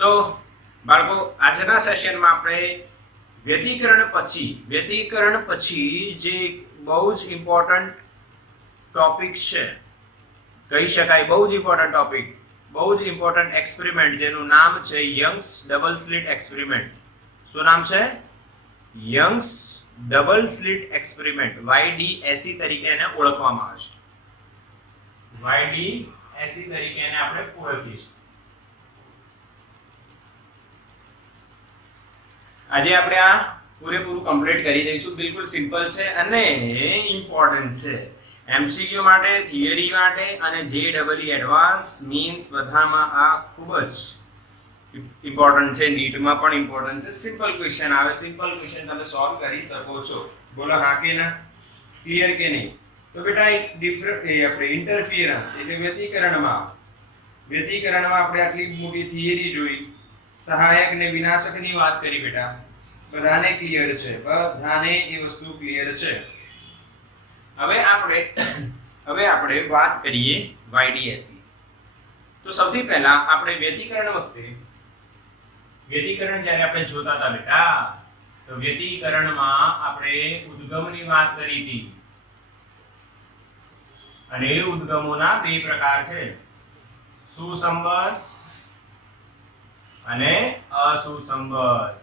તો બાળકો આજના સેશનમાં આપણે વ્યતિકરણ પછી જે બહુ જ ઇમ્પોર્ટન્ટ ટોપિક છે, કહી શકાય બહુ જ ઇમ્પોર્ટન્ટ ટોપિક, બહુ જ ઇમ્પોર્ટન્ટ એક્સપેરિમેન્ટ જેનું નામ છે યંગ્સ ડબલ સ્લિટ એક્સપેરિમેન્ટ. શું નામ છે? Young's double slit experiment, YDSE તરીકે એને ઓળખવામાં આવે છે. YDSE તરીકે એને આપણે ઓળખીએ છીએ. આજે આપણે આ પૂરેપૂરું કમ્પ્લીટ કરી દઈશું. બિલકુલ સિમ્પલ છે અને ઇમ્પોર્ટન્ટ છે. MCQ માટે, થિયરી માટે અને JEE એડવાન્સ મીન્સ બધામાં આ ખૂબ જ ઇમ્પોર્ટન્ટ છે. નીટમાં પણ ઇમ્પોર્ટન્ટ છે. સિમ્પલ ક્વેશ્ચન આવે, સિમ્પલ ક્વેશ્ચન તમે સોલ્વ કરી શકો છો. બોલો હા કે ના? ક્લિયર કે નહીં? તો બેટા એક આપણે ઇન્ટરફિયરન્સ એટલે વ્યતિકરણમાં આપણે આટલી મોટી થિયરી જોઈ, સહાયક ને વિનાશકની વાત કરી બેટા. બધાને ક્લિયર છે, બધાને એ વસ્તુ ક્લિયર છે. હવે આપણે વાત કરીએ YDSE. તો સૌથી પહેલા આપણે વ્યતિકરણ જ્યારે આપણે જોતા હતા બેટા, તો વ્યતિકરણમાં આપણે ઉદ્ગમની વાત કરી હતી અને એ ઉદ્ગમોના બે પ્રકાર છે, સુસંબદ્ધ અને અસુસંબદ્ધ.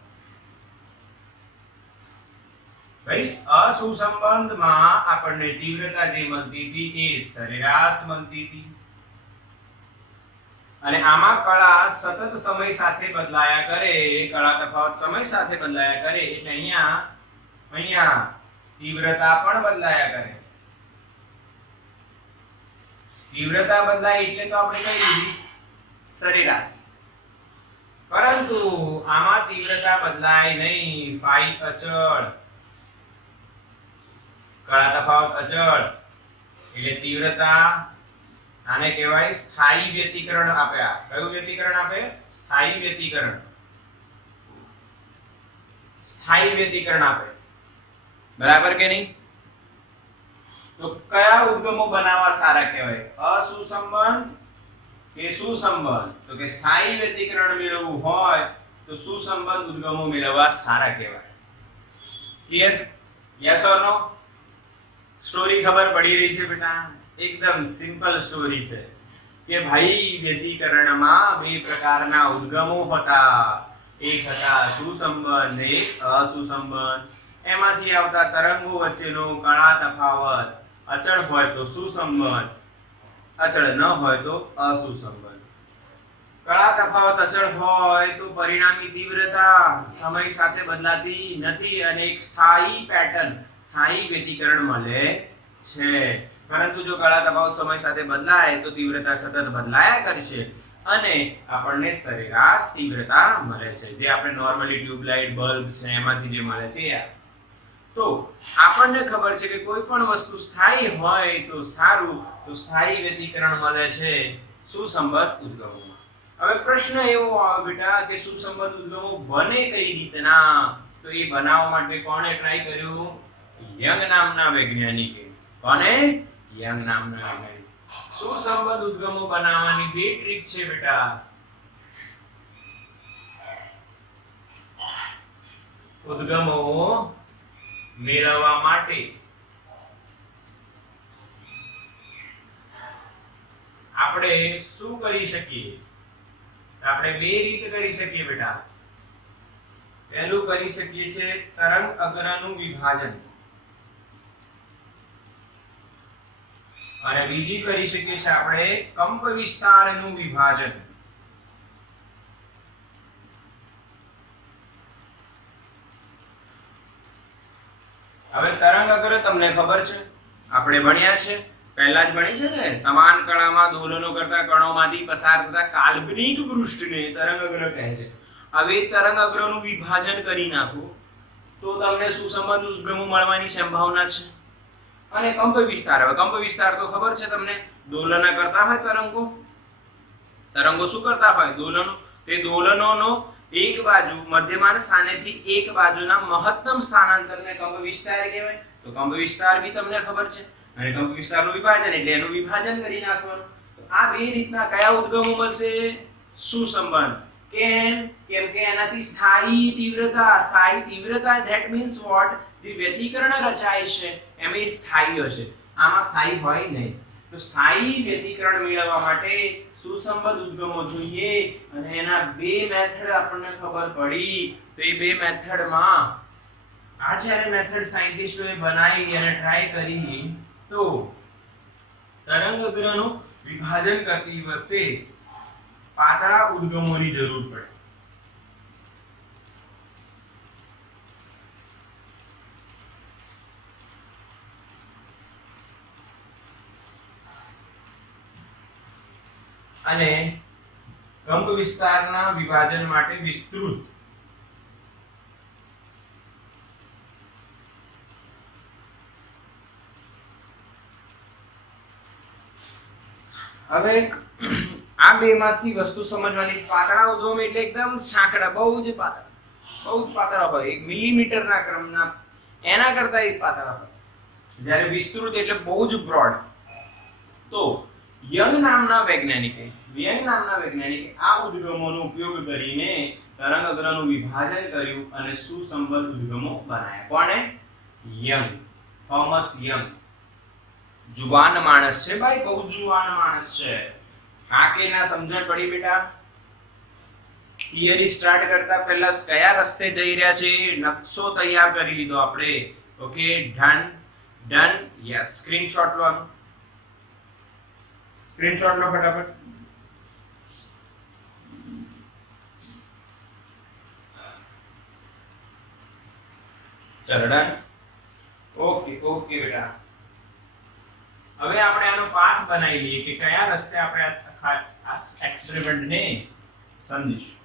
ભાઈ અસુસંબંધમાં આપણને તીવ્રતા જે મળતી હતી એ સરેરાશ મળતી હતી અને આમાં કળા સતત સમય સાથે બદલાયા કરે, કળા તફાવત સમય સાથે બદલાયા કરે એટલે અહીંયા તીવ્રતા પણ બદલાયા કરે. તીવ્રતા બદલાય એટલે તો આપણે કઈ લીધી? સરેરાશ. પરંતુ આમાં તીવ્રતા બદલાય નહીં, ફાઈ અચળ, કળા તફાવત અચળ એટલે તીવ્રતા. આને કહેવાય સ્થાયી વ્યતિકરણ આપ્યા. કયું વ્યતિકરણ આપે? સ્થાયી વ્યતિકરણ. સ્થાયી વ્યતિકરણ આપે. બરાબર કે નહીં? તો કયા ઉદ્ગમો બનાવવા સારા કહેવાય? અસુસંબંધ કે સુસંબંધ? તો કે સ્થાયી વ્યતિકરણ મેળવવું હોય તો સુસંબંધ ઉદ્ગમો મેળવવા સારા કહેવાય. Clear? Yes or no? Story ખબર પડી રહી છે બેટા? એકદમ સિમ્પલ સ્ટોરી છે કે ભાઈ વ્યતિકરણમાં બે પ્રકારના ઉદ્ગમો હતા. એક હતા સુસંબંધ ને એક અસુસંબંધ. એમાંથી આવતા તરંગો વચ્ચેનો કળા તફાવત અચળ હોય તો સુસંબંધ, અચળ ન હોય તો અસુસંબંધ. કળા તફાવત અચળ હોય તો પરિણામી તીવ્રતા સમય સાથે બદલાતી નથી અને એક સ્થાયી પેટર્ન, સ્થાયી વ્યતિકરણ મળે છે. પરંતુ જો કળા તફાવત સમય સાથે બદલાય તો તીવ્રતા સતત બદલાયા કરશે અને આપણને સરેરાશ તીવ્રતા મળે છે, જે આપણે નોર્મલી ટ્યુબલાઇટ બલ્બ છે એમાંથી જે મળે છે. તો આપણને ખબર છે કે કોઈ પણ વસ્તુ સ્થાયી હોય તો સારું, તો સ્થાયી વ્યતિકરણ મળે છે સુસંબદ્ધ ઉદ્ગમોમાં. હવે પ્રશ્ન એવો આવે બેટા કે સુસંબદ્ધ ઉદ્ગમો બને કઈ રીતના? તો એ બનાવવા માટે કોણે ટ્રાય કર્યું? યંગ નામના વૈજ્ઞાનિકે. કોને? યંગ નામના વૈજ્ઞાનિક. સુસંબદ્ધ ઉદ્ગમો બનાવવાની બે ટ્રીક છે બેટા. ઉદ્ગમો મેળવવા માટે આપણે શું કરી શકીએ? આપણે બે રીત કરી શકીએ બેટા. પહેલું કરી શકીએ છે તરંગ અગ્રનું વિભાજન અને બીજી કરી શકીએ છે આપણે કંપ વિસ્તારનું વિભાજન. હવે તરંગ અગ્ર તમને ખબર છે, આપણે ભણ્યા છે, પહેલા જ ભણી છે ને, સમાન કળામાં દોલનો કરતા કણોમાંથી પસાર થતા કાલ્પનિક પૃષ્ઠને તરંગ અગ્ર કહે છે. હવે તરંગ અગ્રનું વિભાજન કરી નાખો તો તમને સુસંબદ્ધ ઉદ્ગમો મળવાની સંભાવના છે. અને કંપ વિસ્તાર, હવે કંપ વિસ્તાર તો ખબર છે તમને, દોલન કરતા હોય તરંગો શું કરતા હોય? દોલનો. તે દોલનોનો એક બાજુ મધ્યમાન સ્થાનેથી એક બાજુના મહત્તમ સ્થાનાંતરને કંપ વિસ્તાર કહેવાય. તો કંપ વિસ્તાર બી તમને ખબર છે અને કંપ વિસ્તારનું વિભાજન એટલે એનું વિભાજન કરી નાખવાનું. તો આ બે રીતના કયા ઉદ્ગમો મળશે? સુસંબંધ. કેમ કે એનાથી સ્થાયી તીવ્રતા ધેટ મીન્સ વોટ, જે વ્યતિકરણ રચાય છે એમાં એ સ્થાયી હશે, આમાં સ્થાયી હોય નહીં. તો સ્થાયી વ્યતિકરણ મેળવવા માટે સુસંબદ્ધ ઉદ્ગમો જોઈએ, અને એના બે મેથડ આપણને ખબર પડી. તો એ બે મેથડમાં આ જ્યારે મેથડ સાયન્ટિસ્ટોએ બનાવી અને ટ્રાય કરી, તો તરંગગ્રહનું વિભાજન કરતી વખતે પાતળા ઉદ્ગમોની જરૂર પડે. અને કંપ વિસ્તારના વિભાજન માટે વિસ્તૃત હવે આ બેમાંથી વસ્તુ સમજવાની. પાતળા ઉદ્ગમ એટલે એકદમ સાંકડા, બહુ જ પાતળા હોય, 1 મિલીમીટરના ક્રમના, એના કરતા એ પાતળા હોય. જ્યારે વિસ્તૃત એટલે બહુ જ બ્રોડ. તો યંગ નામના વૈજ્ઞાનિકે આ ઉદ્ગમોનો ઉપયોગ કરીને તરંગગ્રહનું વિભાજન કર્યું અને સુસંબદ્ધ ઉદ્ગમો બનાવ્યા. કોણે? Young, Thomas young. જુવાન માણસ છે ભાઈ, બહુ જુવાન માણસ છે. હા કે ના સમજણ પડી બેટા? થિયરી સ્ટાર્ટ કરતા પહેલા કયા રસ્તે જઈ રહ્યા છે નકશો તૈયાર કરી લીધો આપણે. Okay, done. યસ, સ્ક્રીનશોટ લો, સ્ક્રીનશોટ લો ફટાફટ. ચલો ડન. ઓકે બેટા. હવે આપણે આનો પાઠ બનાવી લઈએ કે કયા રસ્તે આપણે આ એક્સપેરિમેન્ટ ને સમજીશું.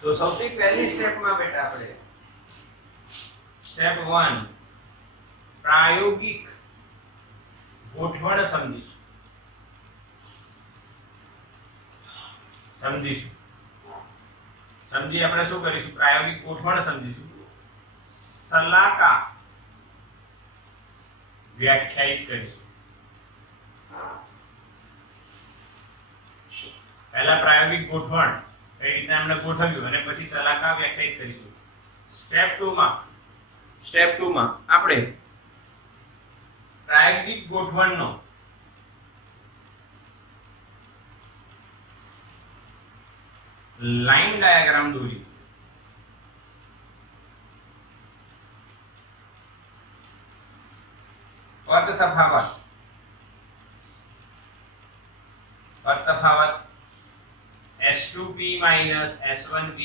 તો સૌથી પહેલી સ્ટેપમાં બેટા આપણે સ્ટેપ 1 પ્રાયોગિક ગોઠવણ સમજીશું. આપણે શું કરીશું? પ્રાયોગિક ગોઠવણ સમજીશું. સલાકા વ્યાખ્યાયિત કરીશું. પહેલા પ્રાયોગિક ગોઠવણ કઈ રીતે આપણે ગોઠવ્યું અને પછી સલાકા વ્યાખ્યાયિત કરીશું. સ્ટેપ 2 માં આપણે પ્રાયોગિક ગોઠવણનો લાઈન ડાયાગ્રામ દોરી. તફાવત S2p S1p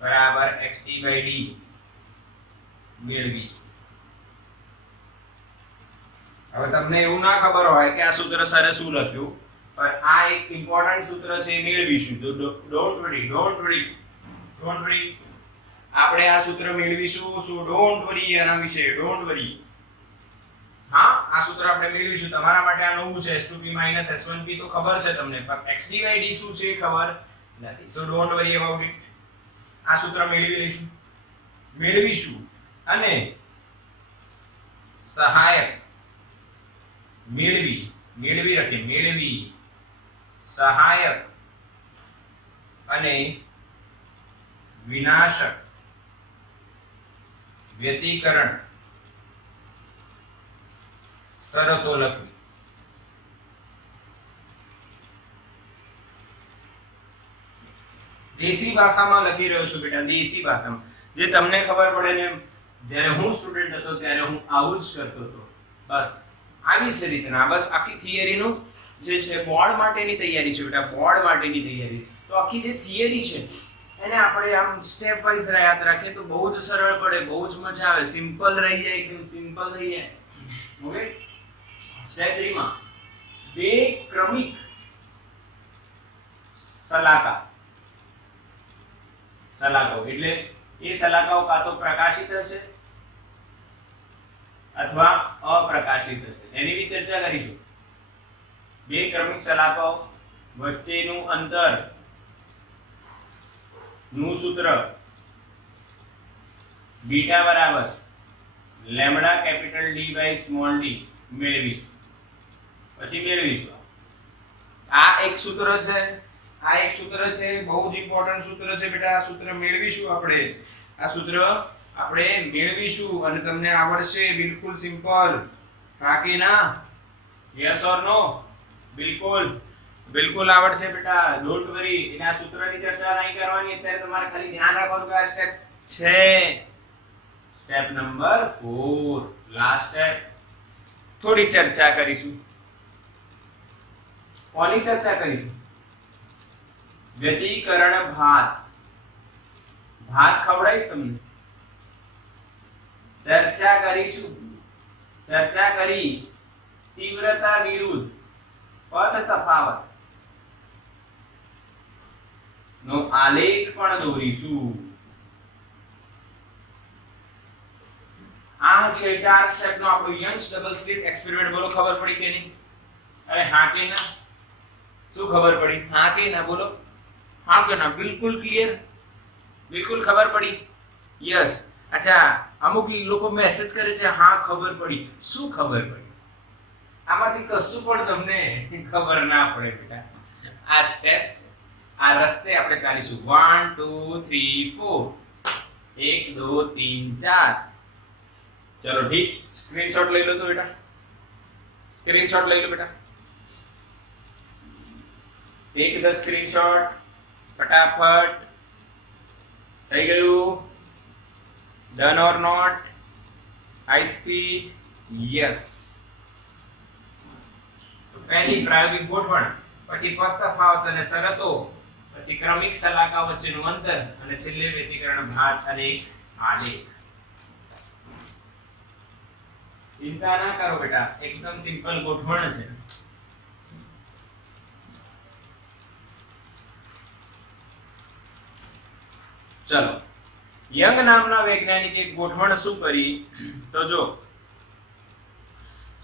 બરાબર xt/d મેળવીશું. હવે તમને એવું ના ખબર હોય કે આ સૂત્ર સરે શું લખ્યું, પણ આ એક ઇમ્પોર્ટન્ટ સૂત્ર છે, મેળવીશું. તો ડોન્ટ વરી આપણે આ સૂત્ર મેળવીશું. સો ડોન્ટ વરી, આના વિશે ડોન્ટ વરી. હા, આ સૂત્ર આપણે મેળવીશું. તમારા માટે આ નવું છે. S2p S1p તો ખબર છે તમને, પણ xt/d શું છે ખબર નથી. સો ડોન્ટ વરી અબાઉટ ઇટ. આ સૂત્ર મેળવીશું અને સહાયક મેળવી સહાયક અને વિનાશક વ્યતિકરણ શરતો લખવી. દેશી ભાષામાં લખી રહ્યો છું બેટા, દેશી ભાષામાં, જે તમને ખબર પડે ને. જ્યારે હું સ્ટુડન્ટ હતો ત્યારે હું આવું જ કરતો હતો. બસ આવી જ રીતના, બસ આખી થિયરીનું જે છે બોર્ડ માટેની તૈયારી છે બેટા, બોર્ડ માટેની તૈયારી. તો આખી જે થિયરી છે એને આપણે આમ સ્ટેપ વાઇઝ યાદ રાખીએ તો બહુ જ સરળ પડે, બહુ જ મજા આવે, સિમ્પલ રહી જાય, એકદમ સિમ્પલ રહી જાય. ઓકે, સ્ટેપ 3 માં બે ક્રમિક સલાકાઓ એટલે એ સલાકાઓ કાં તો પ્રકાશિત હશે અથવા અપ્રકાશિત હશે, એની બી ચર્ચા કરીશું. બે ક્રમિક સલાકાઓ વચ્ચેનું અંતર નું સૂત્ર બીટા બરાબર lambda capital D by small D મેળવીશું. પછી મેળવીશું આ એક સૂત્ર છે, આ એક સૂત્ર છે, બહુ જ ઇમ્પોર્ટન્ટ સૂત્ર છે બેટા. આ સૂત્ર મેળવીશું આપણે, આ સૂત્ર આપણે મેળવીશું અને તમને આવડશે. બિલકુલ સિમ્પલ. હા કે ના? યસ ઓર નો? બિલકુલ બિલકુલ આવડશે બેટા. Don't worry. એના સૂત્રની ચર્ચા નહીં કરવાની અત્યારે. તમારે ખાલી ધ્યાન રાખવાનું કે આ સ્ટેપ છે. Step number 4 last step. થોડી ચર્ચા કરીશું. કોની ચર્ચા કરીશું? વ્યતિકરણ ભાત. ભાત ખવડાવીશ તમને. ચર્ચા કરીશું. ચર્ચા કરી તીવ્રતા વિરુદ્ધ પદ તફાવત નો આલેખ પણ દોરીશું. આ છે 4 સ્ટેપ નો આપણો યંગ્સ ડબલ સ્લિટ એક્સપેરિમેન્ટ. બોલો ખબર પડી કે નહીં? અરે હા કે ના? શું ખબર પડી? હા કે ના? બોલો હા કે ના? બિલકુલ ક્લિયર? બિલકુલ ખબર પડી? યસ. અચ્છા, અમુક લોકો મેસેજ કરે છે હા ખબર પડી. શું ખબર પડી? આમાંથી કશું પણ તમને ખબર ના પડે બેટા. આ સ્ટેપ્સ, આ રસ્તે આપણે ચાલીશું. 1 2 3 4 1 2 3 4. ચલો ઠીક. સ્ક્રીનશોટ લઈ લો તો બેટા. સ્ક્રીનશોટ લઈ લો બેટા. Take the screenshot. ફટાફટ. થઈ ગયું? Done or not? High speed? Yes. પહેલી પ્રાયોગિક ગોઠવણ, પછી પદ તફાવત અને શરતો, પછી ક્રમિક સલાકા વચ્ચેનું અંતર અને છેલ્લે વ્યતિકરણ ભાત અને આલેખ. ચિંતા ના કરો બેટા, એકદમ સિમ્પલ ગોઠવણ છે. ચલો, યંગ નામના વૈજ્ઞાનિકે ગોઠવણ શું કરી? તો જો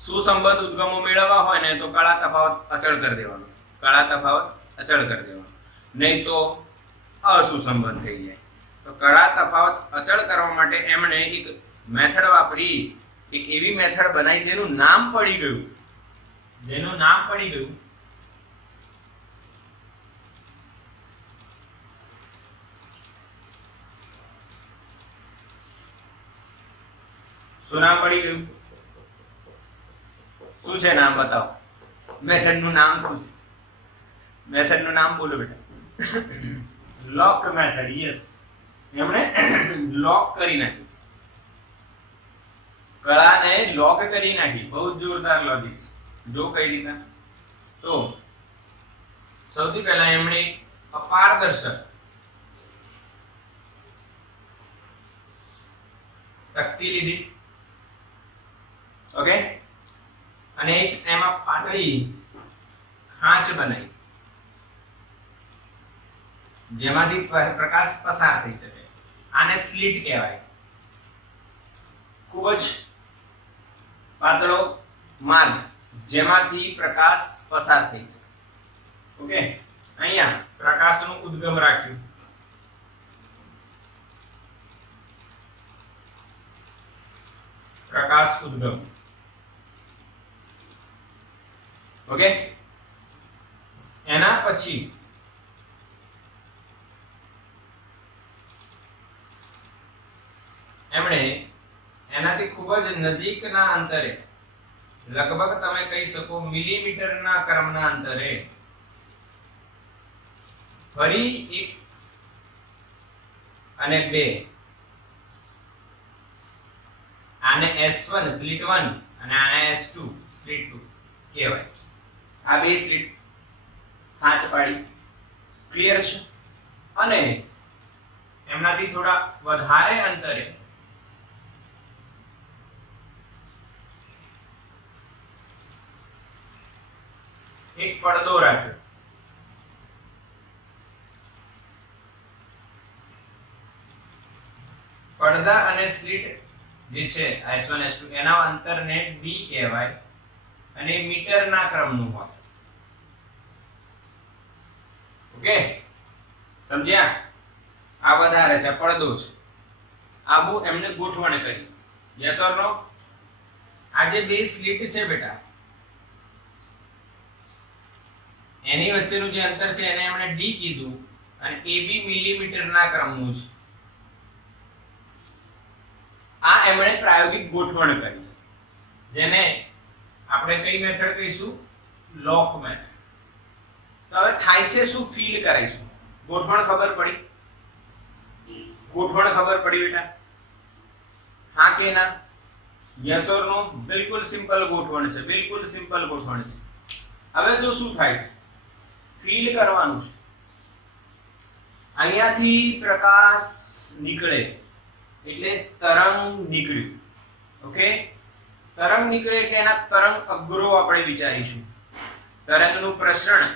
સુસંબદ્ધ ઉદ્ગમો મેળવવા હોય ને તો કળા તફાવત અચળ કરી દેવાનો. કળા તફાવત અચળ કરી દેવાનો, નહીં તો અસુસંબદ્ધ થઈ જાય. તો કળા તફાવત અચળ કરવા માટે એમણે એક મેથડ વાપરી. એક એવી મેથડ બનાવી જેનું નામ પડી ગયું. જેનું નામ પડી ગયું. શું નામ પડી ગયું? શું છે નામ? બતાવો. મેથડ નું નામ શું છે? મેથડ નું નામ બોલો બેટા. લોક મેથડ. યસ, એમણે લોક કરી નાખી. કળાને લોક કરી નાખી. બહુ જોરદાર લોજિક છે. જો કઈ રીતના? તો સૌથી પહેલા એમણે અપારદર્શક તકતી લીધી. ઓકે, અને એક એમાં પાતળી ખાંચ બનાવી જેમાંથી પ્રકાશ પસાર થઈ શકે. આને સ્લિટ કહેવાય. ખૂબ જ પાતળો માર્ગ જેમાંથી પ્રકાશ પસાર થઈ શકે. ઓકે, અહીંયા પ્રકાશનું ઉદ્ગમ રાખ્યું. પ્રકાશ ઉદ્ગમ. ઓકે, એના પછી એમણે એનાથી ખૂબ જ નજીકના અંતરે, લગભગ તમે કહી શકો મિલીમીટરના ક્રમના અંતરે, ફરી એક અને બે, આને S1 સ્લિટ 1 અને આને S2 સ્લિટ 2 કહેવાય. આ બે સ્લિટ ખાંચ પાડી. ક્લિયર છે? અને એમનાથી થોડા વધારે અંતરે એક પડદો રાખ્યો. પડદા અને સ્લિટ જે છે S1 S2 એના અંતરને D કહેવાય અને મીટરના ક્રમનું હોય. ઓકે, સમજ્યા? આ વધારે છે, પડદો છે. આ બહુ એમને ગોઠવણ કરી. યસ ઓર નો? આ જે બે સ્લિટ છે બેટા, એની વચ્ચેનું જે અંતર છે એને આપણે d કીધું અને AB મિલીમીટરના ક્રમનું છે. આ એમણે પ્રાયોગિક ગોઠવણ કરી જેને આપણે કઈ મેથડ કહીશું? લોક મેથડ. તો હવે થાય છે શું? ફીલ કરાઈશું. ગોઠવણ ખબર પડી? ગોઠવણ ખબર પડી બેટા? હા કે ના? યસ ઓર નો? બિલકુલ સિમ્પલ ગોઠવણ છે, બિલકુલ સિમ્પલ ગોઠવણ છે. હવે જો શું થાય છે ફીલ કરવાનું છે. અહીંયાથી પ્રકાશ નીકળે એટલે તરંગ નીકળ્યું. ઓકે, તરંગ નીકળે એટલે એના તરંગ અગ્રો આપણે વિચારીશું. તરંગનું પ્રસરણ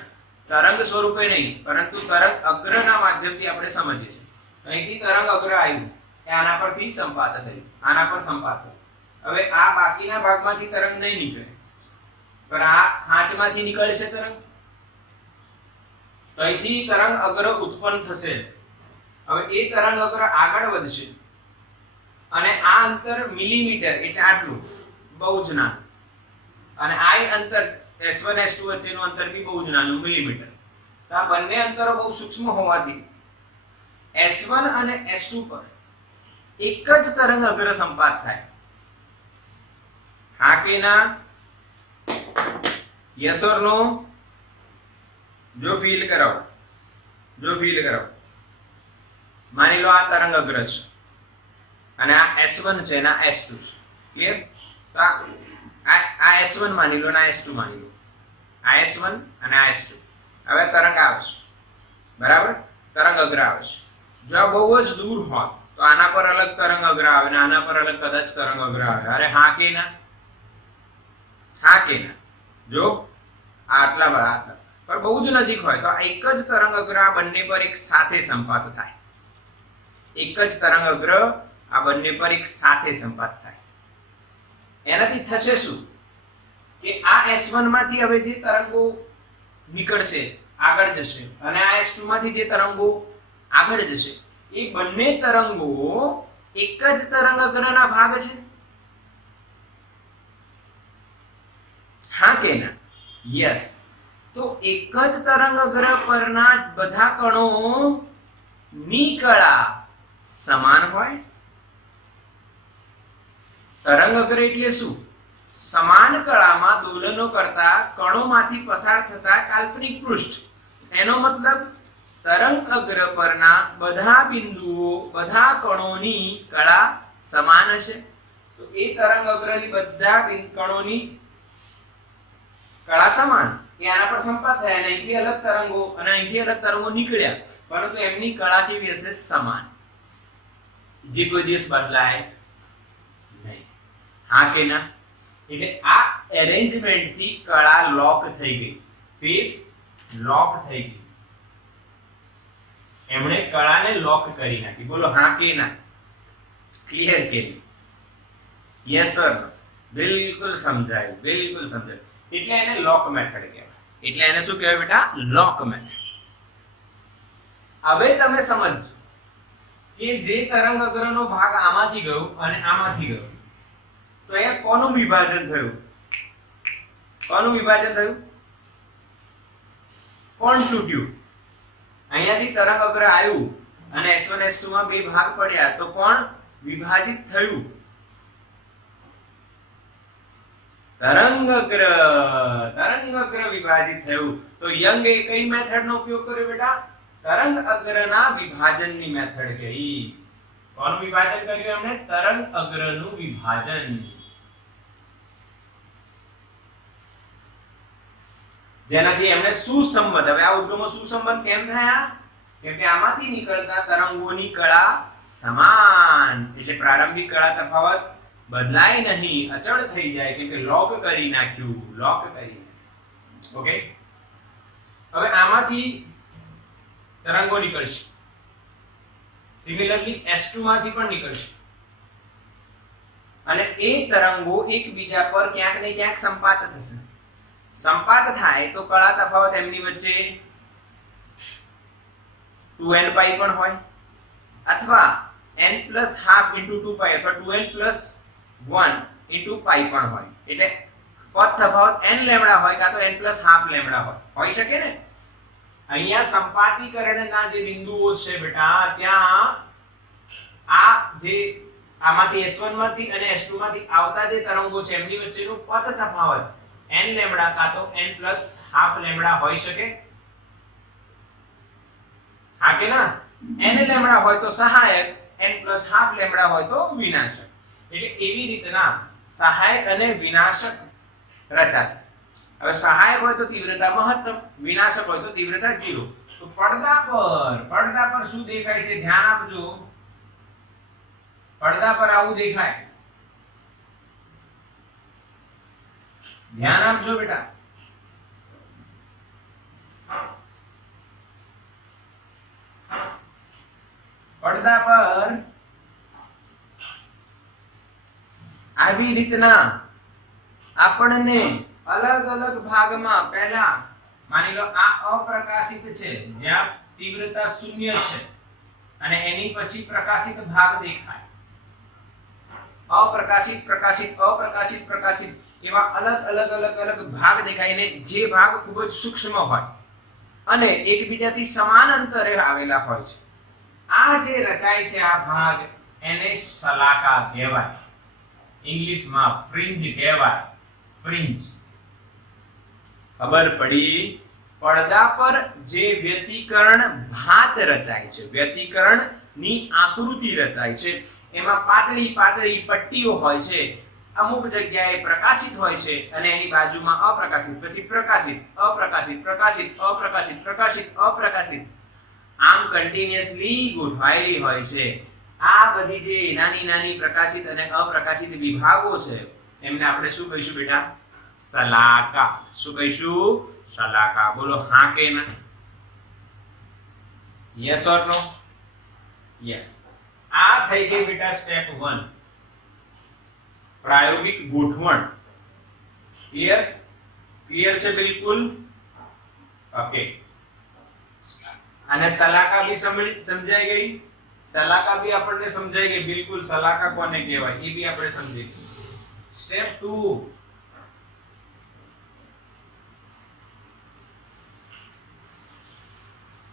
તરંગ સ્વરૂપે નહીં પરંતુ તરંગ અગ્રના માધ્યમથી આપણે સમજીએ છીએ. અહીંથી તરંગ અગ્ર આવ્યું એ આના પરથી સંપાત થયું, આના પર સંપાત થયું. હવે આ બાકીના ભાગમાંથી તરંગ નહીં નીકળે પણ આ ખાંચમાંથી નીકળશે તરંગ. તો અહીંથી તરંગ અગ્ર ઉત્પન્ન થશે. હવે એ તરંગ અગ્ર આગળ વધશે અને આ અંતર મિલીમીટર એટલે આટલું, બહુ જ નાનું. અને આ અંતર S1 S2 વચ્ચેનું અંતર બી બહુ જ નાનું, મિલીમીટર. તો આ બંને અંતરો બહુ સૂક્ષ્મ હોવાથી S1 અને S2 પર એક જ તરંગ અગ્ર સંપાત થાય. હા કે ના? યસ ઓર નો? જો ફીલ કરાવો, જો ફીલ કરાવો. માની લો આ તરંગ અગ્ર છે અને આ S1 છે અને આ S2 છે. ક્લિયર? તો આ S1 માની લો અને આ S2 માની લો. આ S1 અને આ S2. હવે તરંગ આવે છે, બરાબર? તરંગ અગ્ર આવે છે. જો આ બહુ જ દૂર હોત તો આના પર અલગ તરંગ અગ્ર આવે અને આના પર અલગ કદાચ તરંગ અગ્ર આવે. અરે હા કે ના? હા કે ના? જો આટલા બરાબર પણ બહુ જ નજીક હોય તો એક જ તરંગ અગ્ર આ બંને પર એક સાથે સંપાત થાય. એક જ તરંગ અગ્ર આ બંને પર એક સાથે સંપાત થાય. એનાથી થશે શું કે આ S1 માંથી હવે જે તરંગો નીકળશે આગળ જશે અને આ S2 માંથી જે તરંગો આગળ જશે એ બંને તરંગો એક જ તરંગ અગ્રના ભાગ છે. હા કે ના? યસ. તો એક જ તરંગ અગ્ર પરના બધા કણો ની કળા સમાન હોય. તરંગ અગ્ર એટલે શું? સમાન કળામાં દોલનો કરતા કણોમાંથી પસાર થતા કાલ્પનિક પૃષ્ઠ. એનો મતલબ તરંગ અગ્ર પરના બધા બિંદુઓ બધા કણોની કળા સમાન હશે. તો એ તરંગ અગ્રની બધા કણોની કળા સમાન એ આના પર સંપાત થયા અને અહીંથી અલગ તરંગો અને અહીંથી અલગ તરંગો નીકળ્યા પરંતુ એમની કળા કેવી હશે? સમાન. જે કોઈ દિવસ બદલાય નહીં. હા કે ના? એટલે આ એરેન્જમેન્ટ થી કળા લોક થઈ ગઈ, ફેસ લોક થઈ ગઈ. એમણે કળાને લોક કરી નાખી. બોલો હા કે ના? ક્લિયર કે? Yes sir? બિલકુલ સમજાયું, બિલકુલ સમજાયું. એટલે એને લોક મેથડ કહેવાય. એટલે એને શું કહેવાય બેટા? લોક મેથડ. હવે તમે સમજો કે જે તરંગ અગ્રનો ભાગ આમાંથી ગયો અને આમાંથી ગયો તો અહીંયા કોનું વિભાજન થયું? કોનું વિભાજન થયું? કોણ તૂટ્યું? અહીંયાથી તરંગ અગ્ર આવ્યું અને S1 S2 માં બે ભાગ પડ્યા તો કોણ વિભાજિત થયું? તરંગ અગ્ર વિભાજિત થયું. તો યંગ એ કઈ મેથડનો ઉપયોગ કર્યો બેટા? તરંગ અગ્રના વિભાજનની મેથડ કહી. કોનું વિભાજન કર્યું એમણે? તરંગ અગ્રનું વિભાજન. જેનાથી એમણે સુસંબંધ. હવે આ ઉદ્ગમો સુસંબંધ કેમ થયા? કેમ કે આમાંથી નીકળતા તરંગોની કળા સમાન એટલે પ્રારંભિક કળા તફાવત બદલાય નહીં, અચળ થઈ જાય કેમ કે લોક કરી નાખ્યું, લોક કરી નાખ્યું. ઓકે, હવે આમાંથી તરંગો નીકળશે. સિમિલરલી S2 માંથી પણ નીકળશે અને એ તરંગો એકબીજા પર ક્યાંક ને ક્યાંક સંપાત થશે. સંપાત થાય તો કળા તફાવત એમની વચ્ચે 2n પાઈ પણ હોય અથવા n + ½ * 2 પાઈ અથવા 2n + 1 * પાઈ પણ હોય, એટલે પદ તફાવત n લેમ્ડા હોય કાં તો n + ½ લેમ્ડા હોઈ શકે ને. અહીંયા સંપાતીકરણના જે બિંદુઓ છે બેટા, ત્યાં આ જે આમાંથી S1 માંથી અને S2 માંથી આવતા જે તરંગો છે એમની વચ્ચેનું પથ તફાવત n લેમ્ડા કાં તો n + ½ લેમ્ડા હોઈ શકે. હા કે ના? n લેમ્ડા હોય તો સહાયક, n + ½ લેમ્ડા હોય તો વિનાશક. એટલે એવી રીતના સહાયક અને વિનાશક રચાશે. હવે સહાયક હોય તો તીવ્રતા મહત્તમ, વિનાશક હોય તો તીવ્રતા 0. તો પડદા પર શું દેખાય છે? ધ્યાન આપજો. પડદા પર આવું દેખાય. ધ્યાન આપજો બેટા. પડદા પર આવી રીતના આપણને અલગ અલગ ભાગમાં, પહેલા માની લો આ અપ્રકાશિત છે જ્યાં તીવ્રતા 0 છે અને એની પછી પ્રકાશિત ભાગ દેખાય. અપ્રકાશિત, પ્રકાશિત, અપ્રકાશિત, પ્રકાશિત એવા અલગ ભાગ દેખાય ને જે ભાગ ખૂબ જ સૂક્ષ્મ હોય અને એકબીજાથી સમાન અંતરે આવેલા હોય છે. આ જે રચાય છે આ ભાગ એને શલાકા કહેવાય. ઇંગ્લિશમાં ફ્રિન્જ કહેવાય. ફ્રિન્જ. ખબર પડી? પડદા પર જે વ્યતિકરણ ભાત રચાય છે, વ્યતિકરણની આકૃતિ રચાય છે, એમાં પાતળી પટ્ટીઓ હોય છે. અમુક જગ્યાએ પ્રકાશિત હોય છે અને એની બાજુમાં અપ્રકાશિત, પછી પ્રકાશિત, અપ્રકાશિત, પ્રકાશિત, અપ્રકાશિત, પ્રકાશિત, અપ્રકાશિત, આમ કન્ટિન્યુઅસલી ગોઠવાયેલી હોય છે. આ બધી જે નાની પ્રકાશિત અને અપ્રકાશિત વિભાગો છે એમને આપણે શું કહીશું બેટા? શલાકા. શું કહીશું? શલાકા. બોલો હા કે ના? Yes or no? યસ. આ થઈ ગઈ બેટા સ્ટેપ 1, પ્રાયોગિક ગોઠવણ. ક્લિયર? ક્લિયર છે બિલકુલ? ઓકે. અને શલાકા भी સમજાઈ ગઈ. શલાકા भी આપણને સમજાઈ ગઈ. બિલકુલ શલાકા કોને કહેવાય એ भी આપણે સમજી ગયા. સ્ટેપ 2,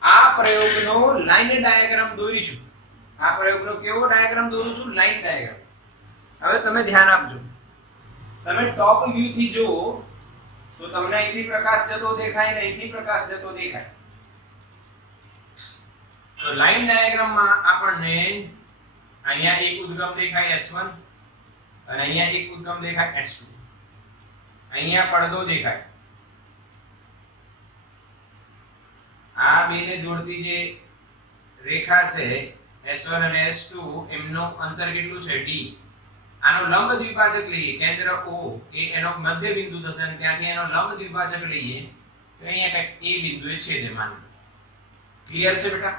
આ પ્રયોગનો લાઈન ડાયાગ્રામ દોરીશું. આ પ્રયોગનો કેવો ડાયાગ્રામ દોરું છું? Line diagram. હવે તમે ધ્યાન આપજો. તમે ટોપ વ્યૂ થી જુઓ તો તમને અહીંથી પ્રકાશ જતો દેખાય ને અહીંથી પ્રકાશ જતો દેખાય. તો લાઈન ડાયાગ્રામમાં આપણને અહીંયા એક ઉદ્ગમ દેખાય S1 અને અહીંયા એક ઉદ્ગમ દેખાય S2. અહીંયા પડદો દેખાય. આ બેને જોડતી જે રેખા છે S1 અને S2 એમનું અંતર કેટલું છે? D. આનો લંબ દ્વિભાજક લઈએ, કેન્દ્ર O એ એનો મધ્ય બિંદુ થશે અને ત્યાંથી એનો લંબ દ્વિભાજક લઈએ તો અહીંયા કંઈક A બિંદુએ છેદે માનો. ક્લિયર છે બેટા?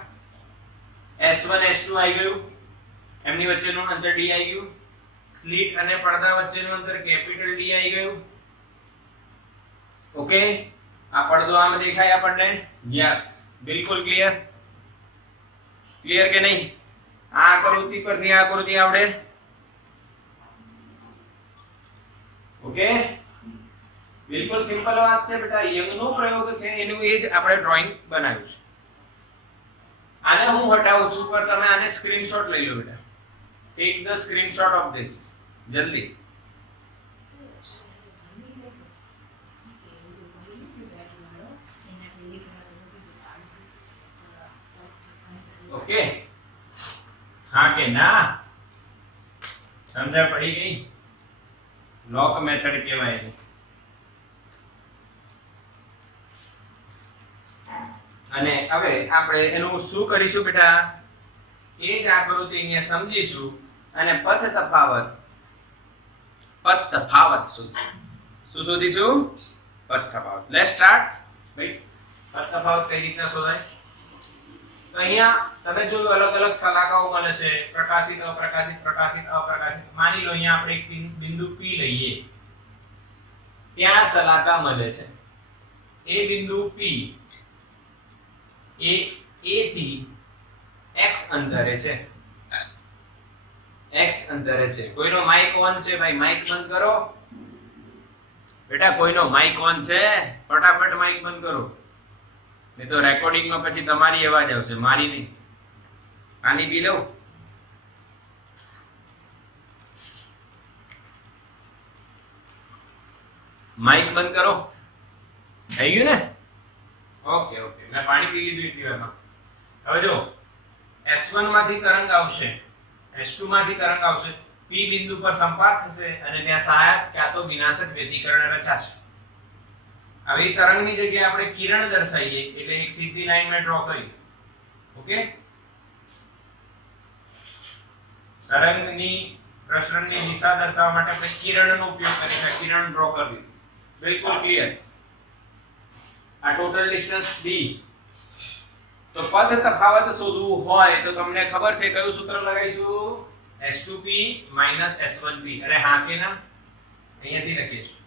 S1 S2 આવી ગયું, એમની વચ્ચેનું અંતર D આવી ગયું. સ્લિટ અને પડદા વચ્ચેનું અંતર કેપિટલ D આવી ગયું. ઓકે. આ પડદો આમ દેખાય આપણને? યસ. બિલકુલ ક્લિયર? ક્લિયર કે નહીં? આ આકૃતિ પરથી આ આકૃતિ આવડે? ઓકે. બિલકુલ સિમ્પલ વાત છે બેટા. યંગનો પ્રયોગ છે એનું એ જ આપણે ડ્રોઈંગ બનાવ્યું છે. આને હું હટાવું છું પર તમે આને સ્ક્રીનશોટ લઈ લો બેટા. Take the screenshot of this જલ્દી. ઓકે. હા કે ના? સમજણ પડી ગઈ? લોક મેથડ કહેવાય છે. અને હવે આપણે એનું શું કરીશું બેટા? એ જ આકૃતિ અહીંયા સમજીશું અને પથ તફાવત શોધીશું. પથ તફાવત. Let's start. ભાઈ પથ તફાવત કઈ રીતના શોધાય? તો અહીંયા તમે જોયું અલગ શલાકાઓ મળે છે. પ્રકાશિત, અપ્રકાશિત, પ્રકાશિત, અપ્રકાશિત. માની લો અહીંયા આપણે એક બિંદુ P લઈએ, ત્યાં શલાકા મળે છે. એ બિંદુ P એ A થી x અંતરે છે. x અંતરે છે. કોઈનો માઈક ઓન છે ભાઈ? માઈક બંધ કરો બેટા. કોઈનો માઈક ઓન છે? ફટાફટ માઈક બંધ કરો, નહીં તો રેકોર્ડિંગ માં પછી તમારી અવાજ આવશે, મારી નહીં. પાણી પી લઉં. માઈક બંધ કરો. થઈ ગયું ને? ઓકે ઓકે, મેં પાણી પી લીધું એટલી વારમાં. હવે જો S1 માંથી તરંગ આવશે, S2 માંથી તરંગ આવશે, P બિંદુ પર સંપાત થશે અને ત્યાં સહાયક ક્યાં તો વિનાશક વ્યતિકરણ રચાશે. હવે એ તરંગની જગ્યાએ આપણે કિરણ દર્શાવીએ એટલે એક સીધી લાઈન મેં ડ્રો કરી. ઓકે, તરંગની પ્રસરણની દિશા દર્શાવવા માટે આપણે કિરણનો ઉપયોગ કરીએ. કિરણ ડ્રો કરી. બિલકુલ ક્લિયર. આ ટોટલ ડિસ્ટન્સ d. તો પથ તફાવત શોધવું હોય તો તમને ખબર છે કયું સૂત્ર લગાવીશું? S2p S1p. અરે હા કે ના? અહીંયાથી લખીશું.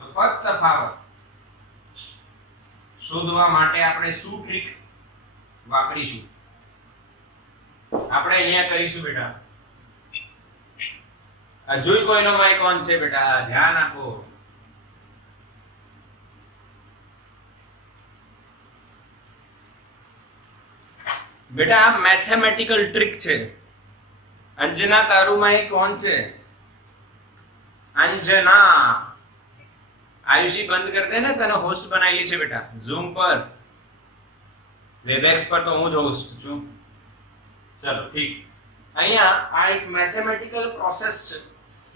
તો પથ તફાવત શોધવા માટે આપણે શું ટ્રીક વાપરીશું? આપણે અહીંયા કરીશું બેટા. જોઈ કોઈનો માઈક ઓન છે બેટા? ધ્યાન આપો. બેટા આ મેથેમેટિકલ ટ્રીક છે. અંજના તારું માઈક ઓન છે? અંજના, આયુષી બંધ કરી દે ને, તને હોસ્ટ બનાવેલી છે બેટા ઝૂમ પર. વેબએક્સ પર તો હું જ હોસ્ટ છું. ચલો ઠીક. અહીંયા આ એક મેથેમેટિકલ પ્રોસેસ છે.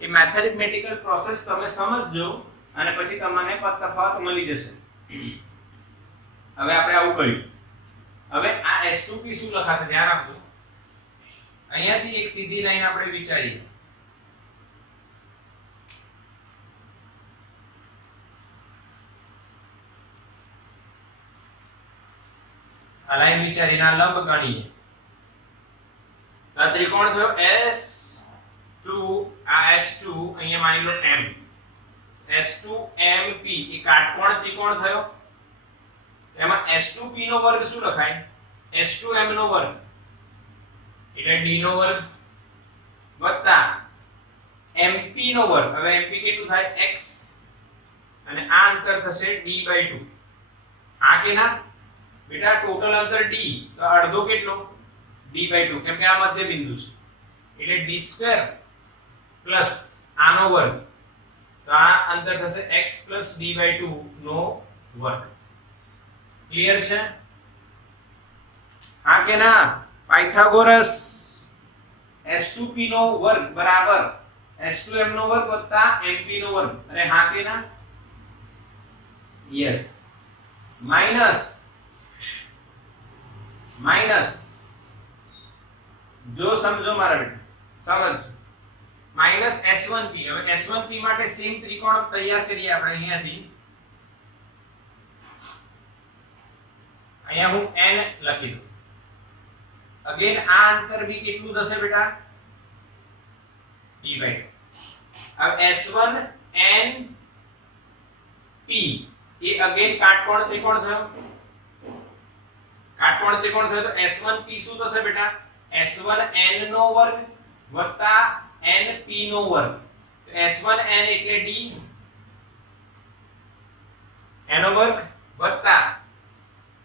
એ મેથેમેટિકલ પ્રોસેસ તમે સમજજો અને પછી તમને પદ તફાવત મળી જશે. હવે આપણે આવું કર્યું. હવે આ S2p શું લખાશે? ધ્યાન આપજો. અહીંયાથી એક સીધી લાઈન આપણે વિચારીએ. આ લાઈન વિચારીને આ લંબ ગણીએ. આ ત્રિકોણ થયો S2, આ S2 અહીંયા માની લો M. S2MP એ કાટકોણ ત્રિકોણ થયો. એમાં S2p નો વર્ગ શું લખાય? S2m નો વર્ગ એટલે d નો વર્ગ વત્તા mp નો વર્ગ. હવે mp કેટલું થાય? x અને આ અંતર થશે d/2. આ કે ના બેટા? ટોટલ અંતર d, તો અડધો કેટલો? d/2, કેમ કે આ મધ્ય બિંદુ છે એટલે d² પ્લસ આનો વર્ગ, તો આ અંતર થશે x + d/2 નો વર્ગ. ક્લિયર છે? હા કે ના? પાયથાગોરસ S2p નો વર્ગ બરાબર S2m નો વર્ગ વત્તા mp નો વર્ગ. અરે હા કે ના? યસ. માઈનસ જો સમજો મારા બેટા, સમજો. Minus S1p. હવે S1p માટે સેમ ત્રિકોણ તૈયાર કરીએ આપણે અહીંયાથી. અહીંયા હું n લખી દઉં. અગેન આ અંતર બી કેટલું થશે બેટા? d/2. હવે S1 n p એ અગેન કાટકોણ ત્રિકોણ થયો. કાટકોણ ત્રિકોણ થયો તો S1p શું થશે બેટા? S1n નો વર્ગ વત્તા np નો વર્ગ. તો S1n એટલે d એનો વર્ગ વત્તા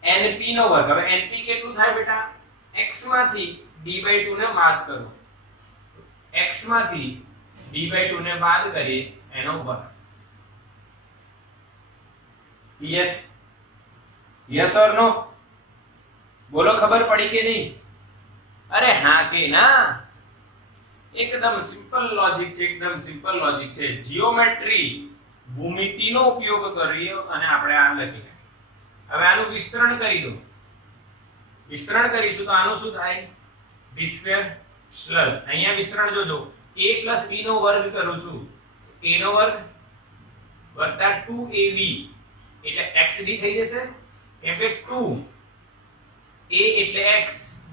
np નો વર્ગ. હવે np કેટલું થાય બેટા? x માંથી d/2 ને બાદ કરો. x માંથી d/2 ને બાદ કરીએ એનો વર્ગ. ક્લિયર? યસ ઓર નો? બોલો, ખબર પડી કે નહીં? અરે હા કે ના? એકદમ સિમ્પલ લોજિક છે. એકદમ સિમ્પલ લોજિક છે. જીઓમેટ્રી ભૂમિતિનો ઉપયોગ કર્યો અને આપણે આ લખી. હવે આનું વિસ્તરણ કરી દો. વિસ્તરણ કરીશું તો આનું શું થાય? d² પ્લસ અહીંયા વિસ્તરણ જોજો, a + b નો વર્ગ કરું છું, a નો વર્ગ વત્તા 2ab એટલે xd થઈ જશે. f2 a એટલે x,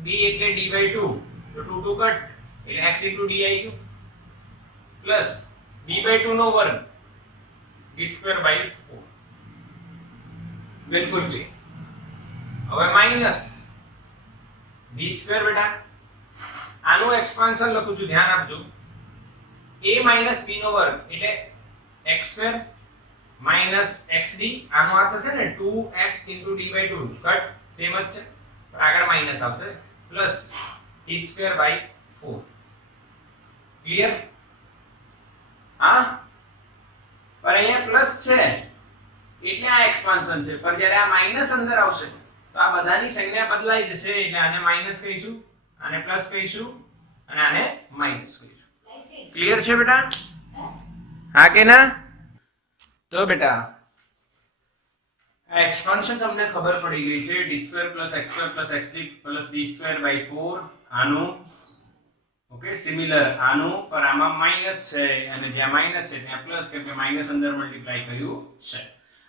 b એટલે d/2, તો 2 2 કટ એટલે x * d આવી ગયું પ્લસ d/2 નો વર્ગ d²/4. બિલકુલ ક્લિયર. હવે માઈનસ d² બેટા આનું એક્સપાન્શન લખું છું, ધ્યાન આપજો. a minus b નો વર્ગ એટલે x2 minus xd, આનું આ થશે ને 2x d/2, કટ સેમ જ છે, પણ આગળ માઈનસ આવશે, પ્લસ d2/4. ક્લિયર? હા, પર અહીંયા પ્લસ છે એટલે આ એક્સપાન્શન છે, પર જ્યારે આ માઈનસ અંદર આવશે તો આ બધાની સંજ્ઞા બદલાઈ જશે, એટલે આને માઈનસ કહીશું, આને પ્લસ કહીશું અને આને માઈનસ કહીશું. ક્લિયર છે બેટા? હા કે ના? તો બેટા આ એક્સપાન્શન તમને ખબર પડી ગઈ છે, d2 + x2 + xd + d2/4. આનું ઓકે સિમિલર આનું, પર આમાં માઈનસ છે અને જ્યાં માઈનસ છે ત્યાં પ્લસ, કેમ કે માઈનસ અંદર મલ્ટીપ્લાય કર્યું છે.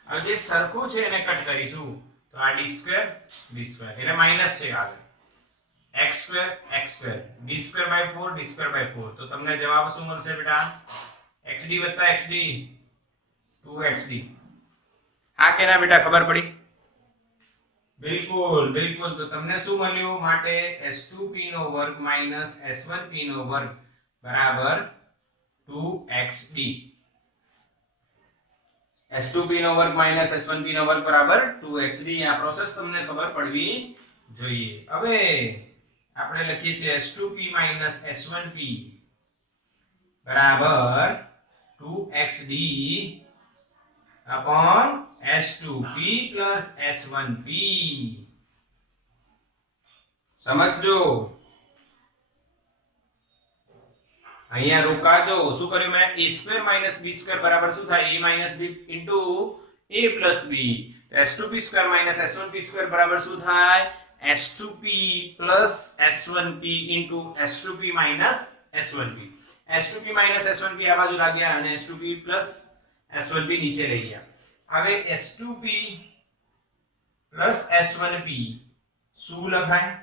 હવે જે સરખું છે એને કટ કરીશું, તો આ d2 એટલે માઈનસ છે આગળ, x2 d2/4 d2/4. તો તમને જવાબ શું મળશે બેટા? xd + xd 2xd. હા કે ના બેટા? ખબર પડી? બિલકુલ બિલકુલ. તો તમને શું મળ્યું? માટે s2p નો વર્ગ માઈનસ s1p નો વર્ગ બરાબર 2xd. s2p નો વર્ગ માઈનસ s1p નો વર્ગ બરાબર 2xd. આ પ્રોસેસ તમને ખબર પડવી જોઈએ. હવે આપણે લખીએ છીએ s2p minus s1p બરાબર 2xd upon s2p plus s1p. સમજો, અહીંયા રોકાજો. શું કર્યું મેં? a² minus b² બરાબર શું થાય? a minus b into a plus b. s2p² minus s1p² બરાબર શું થાય? s2p plus s1p into s2p minus s1p. s2p minus s1p આ બાજુ લાગ્યા અને s2p plus s1p નીચે રહી ગયા. હવે s2p plus s1p શું લખાય?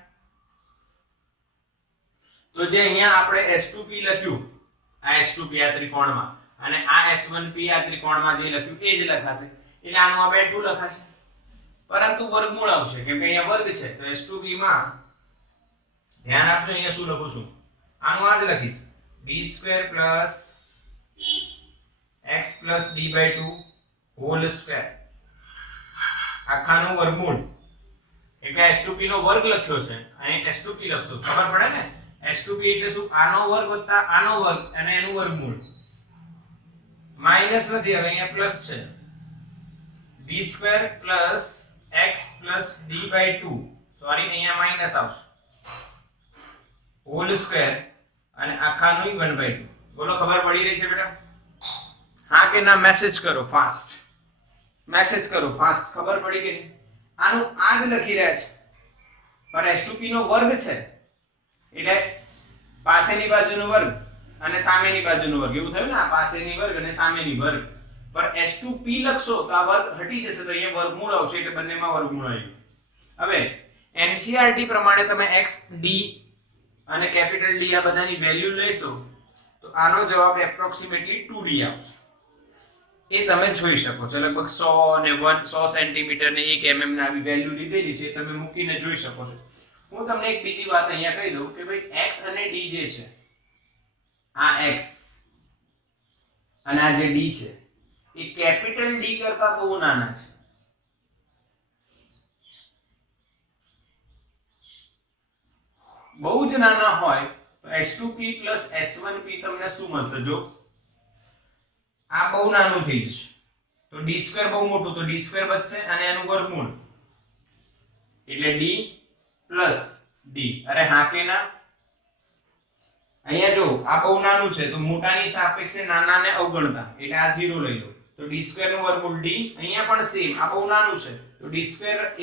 તો જે અહીંયા આપણે s2p લખ્યું, આ s2p આ ત્રિકોણમાં, અને આ s1p આ ત્રિકોણમાં જે લખ્યું એ જ લખાશે, એટલે આનું આ બેઠું લખાશે, પરંતુ વર્ગમૂળ આવશે કેમ કે અહીંયા વર્ગ છે. તો s2p માં ધ્યાન આપજો, અહીંયા શું લખું છું? આનું આ જ લખીશ, d² plus x plus d/2 whole square આખાનું વર્ગમૂળ. એટલે s2p નો વર્ગ લખ્યો છે, અહીં s2p લખશો, ખબર પડે ને? s2p એટલે શું? આનો વર્ગ વત્તા આનો વર્ગ અને એનું વર્ગમૂળ. માઈનસ નથી, હવે અહીંયા પ્લસ છે. d² plus x plus d/2, sorry અહીંયા માઈનસ આવશે, હોલ સ્ક્વેર અને આખાનું 1/2. બોલો ખબર પડી રહી છે બેટા? હા કે ના? મેસેજ કરો ફાસ્ટ, મેસેજ કરો ફાસ્ટ. ખબર પડી કે નહીં? આનું આ જ લખી રહ્યા છે, પણ s2p નો વર્ગ છે એટલે પાસેની બાજુનો વર્ગ અને સામેની બાજુનો વર્ગ, એવું થયું ને? આ પાસેની વર્ગ અને સામેની વર્ગ. પર s2p લખશો તો આ વર્ગ હટી જશે, તો અહીંયા વર્ગમૂળ આવશે, એટલે બંનેમાં વર્ગમૂળ આવી ગયું. હવે NCERT પ્રમાણે તમે x d અને કેપિટલ D આ બધાની વેલ્યુ લેશો તો આનો જવાબ એપ્રોક્સિમેટલી 2d આવશે. એ તમે જોઈ શકો છો, લગભગ 100 અને 100 સેન્ટીમીટર ને 1 mm ના આવી વેલ્યુ લીધેલી છે, તમે મૂકીને જોઈ શકો છો. હું તમને એક બીજી વાત અહીંયા કહી દઉં કે ભાઈ x અને d જે છે, આ x અને આ જે d છે એ કેપિટલ D કરતા બહુ નાના છે. બહુ જ નાના હોય તો s2p plus s1p તમને શું મળશે? જો આ બહુ નાનું થઈ જશે તો d² બહુ મોટું, તો d² બચશે અને એનું વર્ગમૂળ, એટલે d plus d. અરે હા કે ના? અહીંયા જો આ બહુ નાનું છે તો મોટાની સાપેક્ષે નાનાને અવગણતા, એટલે આ 0 લઈ લો, તો d² નું વર્ગમૂળ d. અહીંયા પણ સેમ, આ બહુ નાનું છે તો d²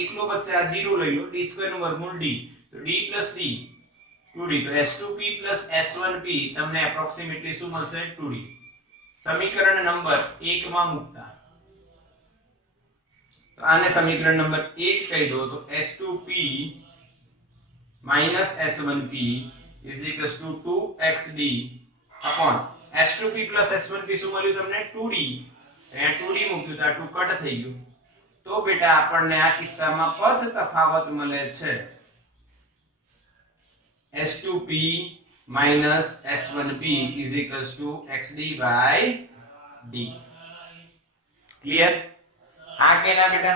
એકલો બચશે, આ 0 લઈ લો, d² નું વર્ગમૂળ d, તો d plus d 2d. તો s2p plus s1p તમને એપ્રોક્સિમેટલી શું મળશે? 2d. સમીકરણ નંબર 1 માં મૂકતા તો આને સમીકરણ નંબર 1 કહી દો, તો s2p minus s1p is equals to 2xd upon s2p plus s1p શું મળ્યું તમને? 2d. અહીંયા 2d મૂક્યું તો આ 2 કટ થઈ ગયું. તો બેટા આપણને આ કિસ્સામાં પદ તફાવત મળે છે s2p minus s1p is equals to xd by d. Clear? हाँ के ना बेटा?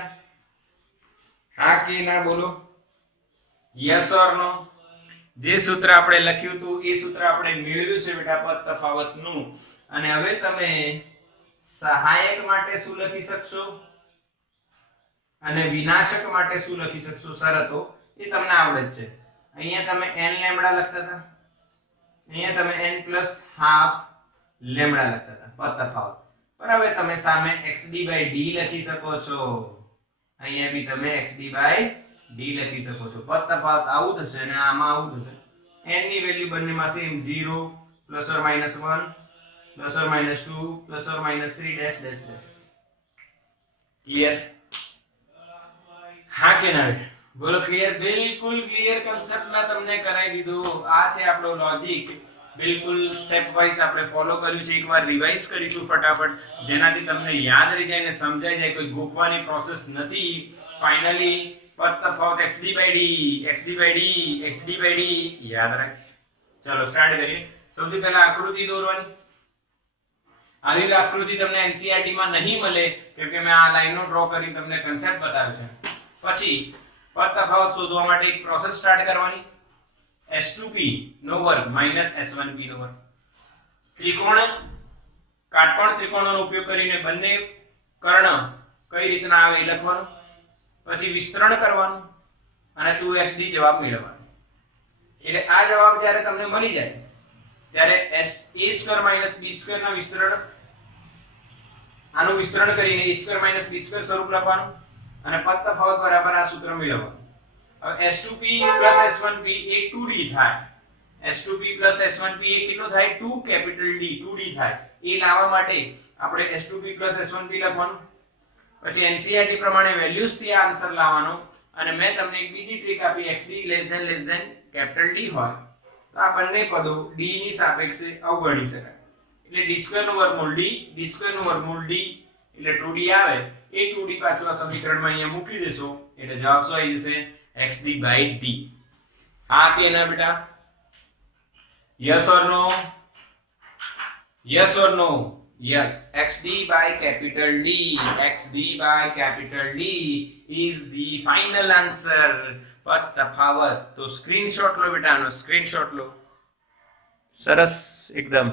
हाँ के ना बोलो? यस और नो? જે સૂત્ર આપણે લખ્યું હતું એ સૂત્ર આપણે મેળવ્યું છે બેટા પદ તફાવતનું, અને હવે તમે સહાયક માટે શું લખી શકશો અને વિનાશક માટે શું લખી શકશો શરતો એ તમને આવડે જ છે. અહીંયા તમે n લેમ્બડા લખતા હતા, અહીંયા તમે n પ્લસ હાફ લેમ્બડા લખતા હતા પદ તફાવત, પણ હવે તમે સામે xd બાય d લખી શકો છો. અહીંયા બી તમે xd બાય d લખી શકો છો. પદ તફાવત આવું થશે અને આમાં આવું થશે. n ની વેલ્યુ બંનેમાં same 0 plus or minus 1 plus or minus 2 plus or minus 3 dash dash ડેશ. ક્લિયર? હા કે ના? બોલો ક્લિયર? બિલકુલ ક્લિયર કન્સેપ્ટ ના તમને કરાવી દીધો. આ છે આપણો લોજિક. બિલકુલ સ્ટેપ વાઇઝ આપણે ફોલો કર્યું છે. એકવાર રિવાઇઝ કરીશું ફટાફટ, જેનાથી તમને યાદ રહી જાય અને સમજાઈ જાય. કોઈ ગોખવાની પ્રોસેસ નથી. ફાઇનલી પદ તફાવત xd by d xd by d xd by d યાદ રાખ. ચલો સ્ટાર્ટ કરીએ. સૌથી પહેલા આકૃતિ દોરવાની. આવી આકૃતિ તમને NCERT માં નહીં મળે, કેમ કે મેં આ લાઈનો ડ્રો કરી તમને કન્સેપ્ટ બતાવ્યો છે. પછી પદ તફાવત શોધવા માટે એક પ્રોસેસ સ્ટાર્ટ કરવાની. s2p નો વર્ગ minus s1p નો વર્ગ. ત્રિકોણ કાટકોણ ત્રિકોણોનો ઉપયોગ કરીને બંને કર્ણ કઈ રીતના આવે એ લખવાનું. પછી વિસ્તરણ કરવાનું અને 2xd જવાબ મેળવવાનો. એટલે આ જવાબ જ્યારે તમને મળી જાય ત્યારે a² b² ના વિસ્તરણ, આનું વિસ્તરણ કરીને a² b² સ્વરૂપ લખવાનું અને પદ તફાવત બરાબર આ સૂત્ર મેળવવાનું. હવે s2p s1p એ 2d થાય. s2p s1p એ કેટલો થાય? 2 કેપિટલ D 2d થાય. એ લાવવા માટે આપણે s2p s1p લખવાનું. પછી NCERT પ્રમાણે વેલ્યુઝ થી આ આન્સર લાવવાનો. અને મેં તમને એક બીજી ટ્રીક આપી, xd કેપિટલ D હોય તો આ બંને પદો d ની સાપેક્ષે અવગણી શકાય. એટલે d² નું વર્ગમૂળ d, d² નું વર્ગમૂળ d, એટલે 2d આવે. એ 2d પાછું આ સમીકરણમાં અહીંયા મૂકી દેશો એટલે જવાબ શું આવી જશે? xd by d. હા કે ના બેટા? yes or no? yes or no? yes. xd by capital D, xd by capital D is the final answer. પદ તફાવત. તો સ્ક્રીનશોટ લો બેટા, આનો સ્ક્રીનશોટ લો. સરસ એકદમ.